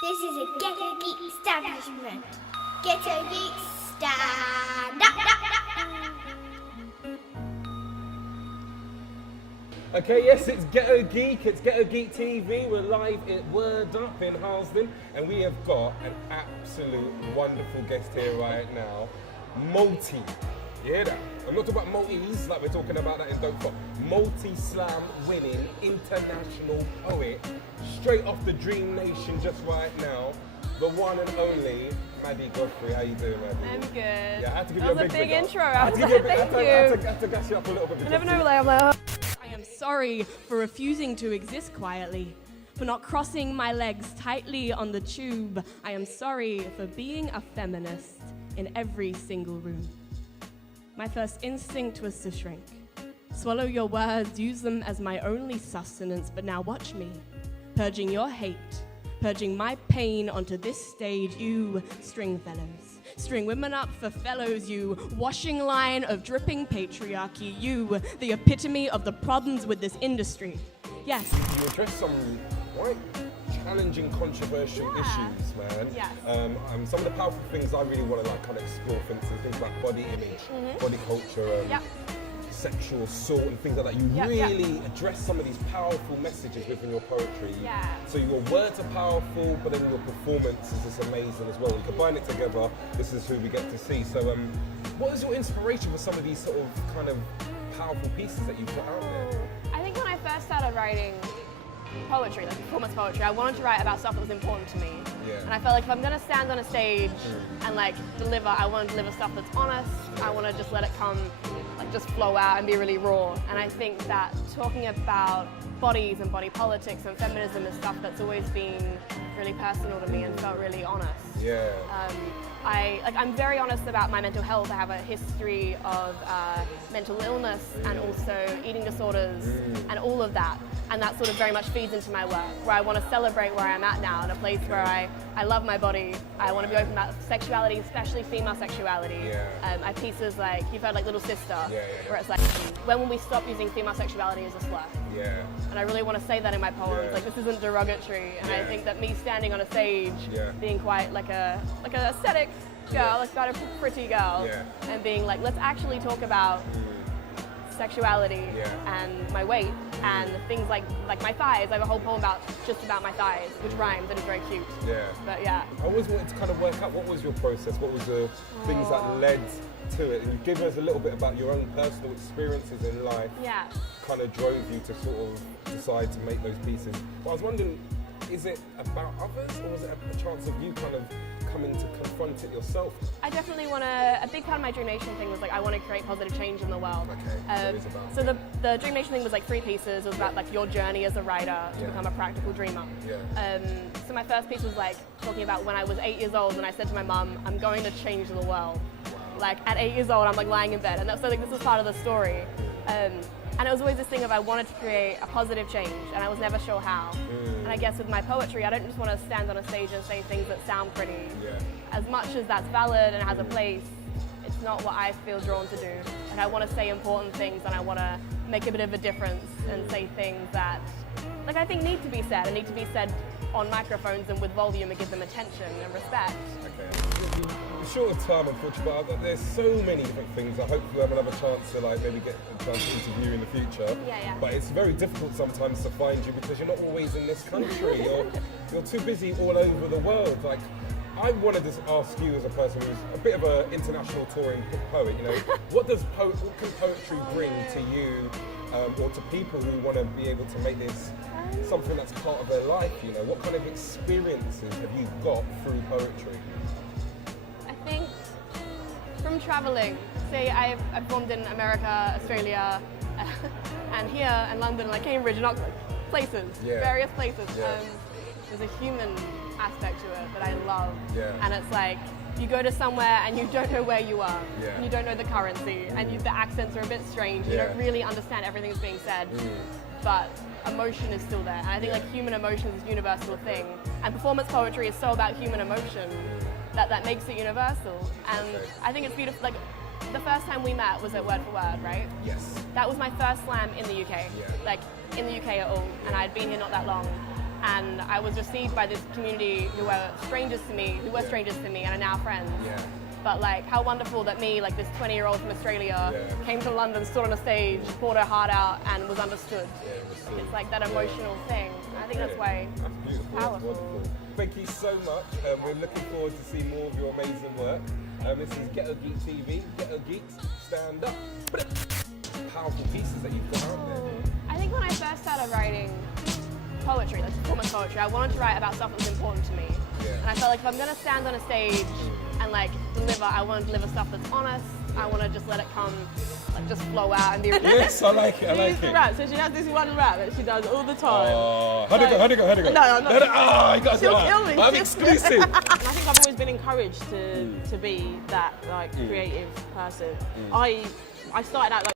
This is a Ghetto Geek establishment. Ghetto Geeks, stand up. Okay, yes, it's Ghetto Geek, it's GhettogeekTV. We're live at Word Up in Harlesden, and we have got an absolute wonderful guest here right now, Multi. You hear that? I'm not talking about multis like we're talking about that in Dope Pop. Multi-slam winning international poet, straight off the Dream Nation just right now. The one and only Maddie Godfrey. How you doing, Maddie? I'm good. Yeah, I had to give that you a was a big intro. I had to give you a big, Thank I you. had to gas you up a little bit. I never know, like, I'm like, I am sorry for refusing to exist quietly, for not crossing my legs tightly on the tube. I am sorry for being a feminist in every single room. My first instinct was to shrink. Swallow your words, use them as my only sustenance, but now watch me, purging your hate, purging my pain onto this stage, you string fellows. String women up for fellows, you washing line of dripping patriarchy, you, the epitome of the problems with this industry. Yes. You address some quite challenging, controversial issues, man. Yes. Some of the powerful things I really want to like kind of explore, for instance, things like body image, body culture, sexual assault and things like that. You really address some of these powerful messages within your poetry. Yeah. So your words are powerful, but then your performance is just amazing as well. You combine it together, this is who we get to see. So what was your inspiration for some of these sort of kind of powerful pieces that you put out there? I think when I first started writing poetry, like performance poetry, I wanted to write about stuff that was important to me. Yeah. And I felt like if I'm gonna stand on a stage and like deliver, I want to deliver stuff that's honest. I want to just let it come, like just flow out and be really raw. And I think that talking about bodies and body politics and feminism is stuff that's always been really personal to me and felt really honest. Yeah. I'm very honest about my mental health. I have a history of mental illness and also eating disorders and all of that. And that sort of very much feeds into my work, where I want to celebrate where I'm at now, in a place where I love my body. I want to be open about sexuality, especially female sexuality. Yeah. I have pieces like, you've heard like Little Sister, yeah. where it's like, when will we stop using female sexuality as a slur? Yeah. And I really want to say that in my poems. Yeah. Like, this isn't derogatory. And I think that me standing on a stage, being quite like an aesthetic girl, like quite a pretty girl, and being like, let's actually talk about sexuality and my weight and things like my thighs. I have a whole poem just about my thighs, which rhymes and is very cute. Yeah. But yeah. I always wanted to kind of work out what was your process, what was the things that led to it, and you've given us a little bit about your own personal experiences in life. Yeah. Kind of drove you to sort of decide to make those pieces. But I was wondering, is it about others, or is it a chance of you kind of coming to confront it yourself? I definitely want to, a big part of my Dream Nation thing was like, I want to create positive change in the world. Okay, so the Dream Nation thing was like 3 pieces. It was about like your journey as a writer to become a practical dreamer. Yeah. So my first piece was like talking about when I was 8 years old and I said to my mum, I'm going to change the world. Like at 8 years old, I'm like lying in bed, and so like this was part of the story. And it was always this thing of I wanted to create a positive change, and I was never sure how. And I guess with my poetry, I don't just want to stand on a stage and say things that sound pretty. Yeah. As much as that's valid and has a place, it's not what I feel drawn to do. And I want to say important things, and I want to make a bit of a difference and say things that, like, I think need to be said, and need to be said on microphones and with volume and give them attention and respect. Okay. Short of time, unfortunately, but there's so many different things. I hope we'll have another chance to like maybe get a chance to interview you in the future. Yeah. But it's very difficult sometimes to find you because you're not always in this country. You're too busy all over the world. Like, I wanted to ask you as a person who's a bit of an international touring poet, you know, what can poetry bring to you or to people who want to be able to make this something that's part of their life, you know? What kind of experiences have you got through poetry? I think from traveling, say I've performed in America, Australia, and here and London, like Cambridge and Oxford, places, various places. There's a human aspect to it that I love. And it's like, you go to somewhere and you don't know where you are, and you don't know the currency, and the accents are a bit strange, you don't really understand everything that's being said, but emotion is still there. And I think like human emotion is a universal thing, and performance poetry is so about human emotion that makes it universal. And I think it's beautiful. Like, the first time we met was at Word for Word, right? Yes. That was my first slam in the UK, like in the UK at all, and I'd been here not that long. And I was received by this community who were strangers to me, and are now friends. Yeah. But like, how wonderful that me, like this 20-year-old from Australia, came to London, stood on a stage, poured her heart out, and was understood. It's like that emotional thing. I think that's why it's powerful. Wonderful. Thank you so much. We're looking forward to seeing more of your amazing work. This is Ghetto Geek TV. Ghetto Geeks, stand up. Powerful pieces that you've got out there. I think when I first started writing poetry, like performance poetry, I wanted to write about stuff that was important to me. And I felt like if I'm going to stand on a stage and like deliver, I want to deliver stuff that's honest. I want to just let it come, like just flow out and be. Yes, I like it. I like it. Rap. So she has this one rap that she does all the time. Oh, how'd it go? No, no. Oh, you got She'll kill me. I'm exclusive. And I think I've always been encouraged to be that like creative person. I started out like